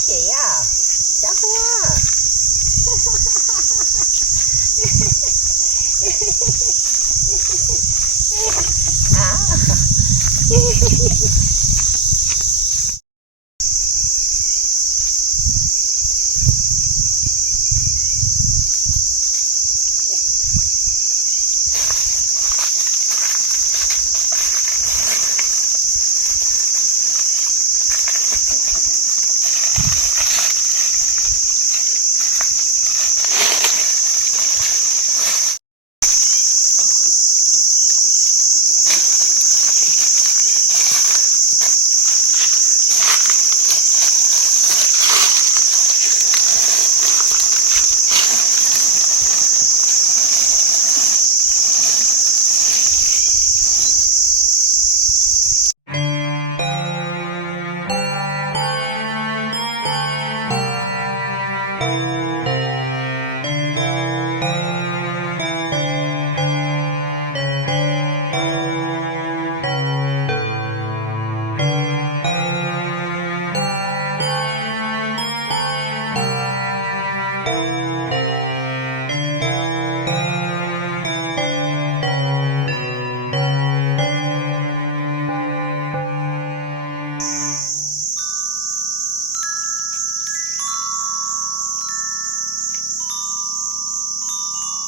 谁呀？家伙啊！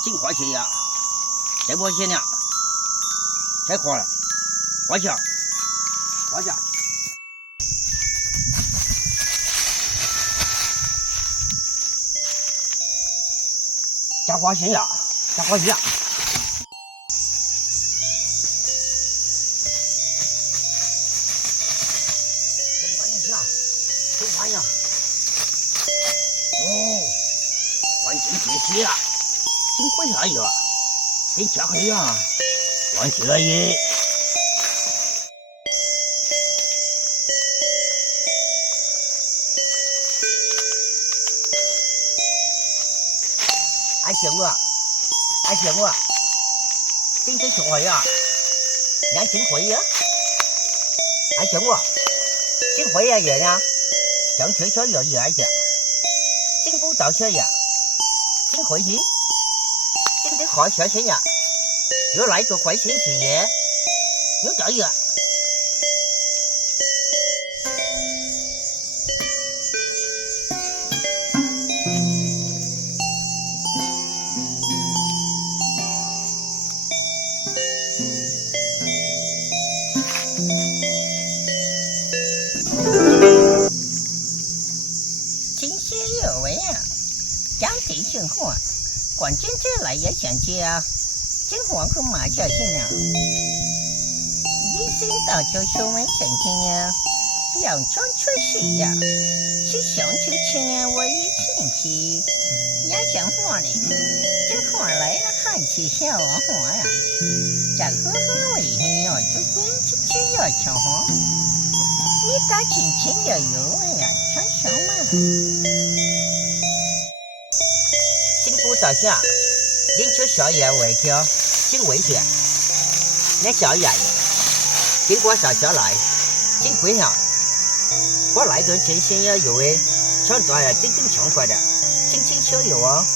金花鞋呀，这波鞋呢，太快了，花价，花价。加花鞋呀，加花鞋呀。真花鞋啊，真花呀。哦，完全解鞋啊。金花下呀，跟加黑呀，往这里。爱行我，爱行我，金这小孩呀，年轻会呀，爱行我，金会呀也呀，想学校有爱去，金不到学呀，金会去。今天好消息呀！又来个坏消息耶！又这样，今夕有为啊，将地生活。管真这来也想接啊，真黄和马小心啊，一心到就修文神经呀，养装出息呀，是想去青年我一亲戚，也想活呢，这活来了汉气小王活呀，这呵呵为嘿呀，就滚这要抢哈，你打亲戚要有呀，抢抢嘛。金不到下，因出小野为叫金危险，那小野金过上小来，金归下，我来个真心要有诶，抢多呀，顶顶抢快点，轻轻小有啊，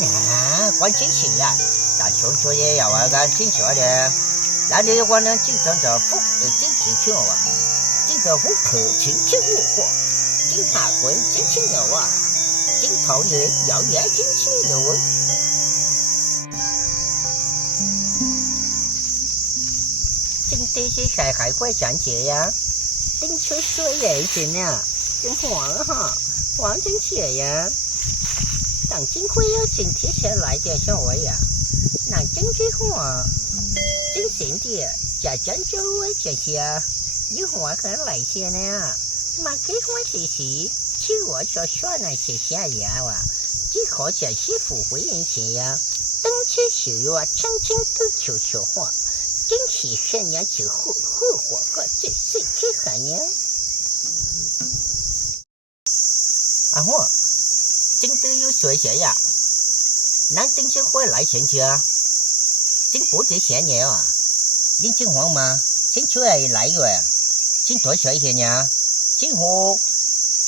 啊，关真心呀，大熊作业要我干真小的，那里我能经常的福的金气球啊，金的虎口轻轻无火，金下滚轻轻有啊。金头也要也进去有啊！今天是谁还会想起呀？丁秋说也是呢，真黄哈，黄真写呀。当今会有今天谁来的像我呀？那真句话，真心的，家家就我这些，一会儿还来些呢，马给我写写。其我所说那些下言哇，最好这些富贵人些呀，等起修药，轻轻都求求话，真是神呀就火个最最最狠呀！啊嚯，真都有说些呀，难等起回来先去啊，真不得闲年啊，人情黄吗？真出来来月，真多说一些呢，真好。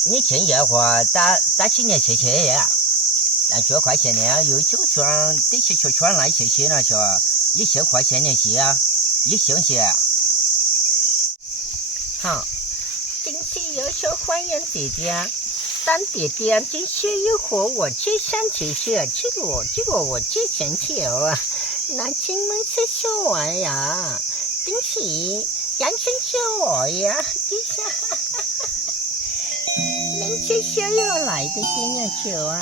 你钱也花打几年谢谢呀？但2块钱呢，有9圈，得去圈来谢谢呢，是吧？10块钱的些啊，你信不信？好，今天要说欢迎姐姐。当爹爹今学一会儿，我去上去学，这个我去全球啊。那请问是小玩呀？顶是养成小玩呀？这下，您这小要来的点呀球啊？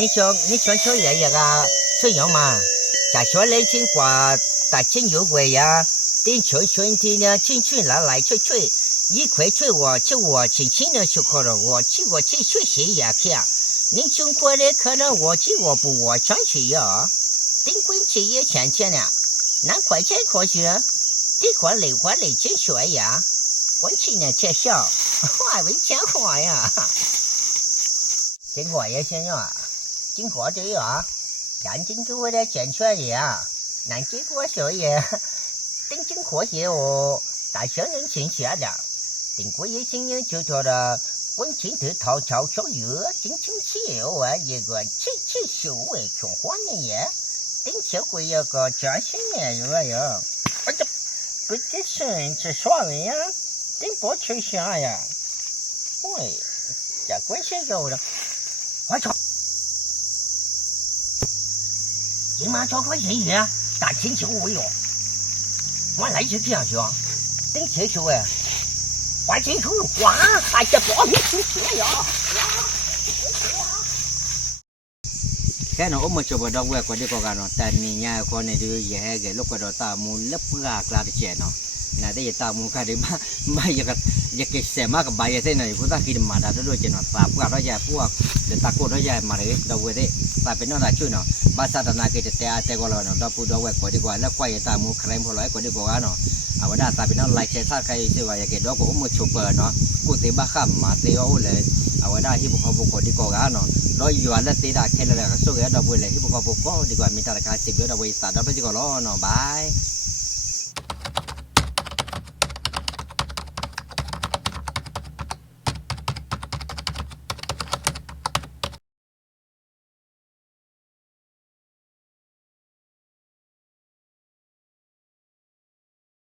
你想小爷爷啊，这样嘛？在小来经过大金有鬼呀。顶球春天呢，进去来吹，一块吹我就我轻轻的就可了，我去学习也去啊。您中国的可能我不我上去呀，顶滚去也钱呢，难块钱可学，地块6块6钱学呀，滚去呢介绍，话为讲话呀，经过也行啊，经过这呀，眼睛给我的健全呀，南京国学也。顶经科学哦，大小人情下的，顶过一新年就叫了温情的套超热，精情气啊，一个气修为穷花年也，顶社会有个加薪年有呀，我这不给钱这耍人呀，顶不吃下呀，喂，这关系有了，我操，今晚找块钱也大清球为哟。我来就这样说，等结束哎，我清楚，哇，还是保密出去呀！cái nó ôm một chỗ đó quẹt qua đi qua cái nó, tại vì nhà con này đưa về cái lúc qua đó ta muốn lấp gà ra để chè nó, nãy đây ta muốn cái đấy mà cái xe mà cái bài thế này, chúng ta khi mà đã đôi chè nó, ta qua đó dài phua, để ta qua đó dài mà đấy đâu vậy đấy, ta phải nó là chui nó, ba sa ta cái tè qua nó, đó phụ đó quẹt qua đi qua, lấp quay ta muốn khai một loại qua đi qua nó, à vậy đó ta phải nó lại xe sát cái xe vậy cái đó cũng một chỗ bờ nó, cụ thể ba khăm mà tê ô lệ, à vậy đó hi bộ học qua đi qua nó. Rồi giờ là tí đã khen là số cái đó vui là hiệp hội có đi qua mình ta là cái gì đó vui sao đó phải chỉ có nó bài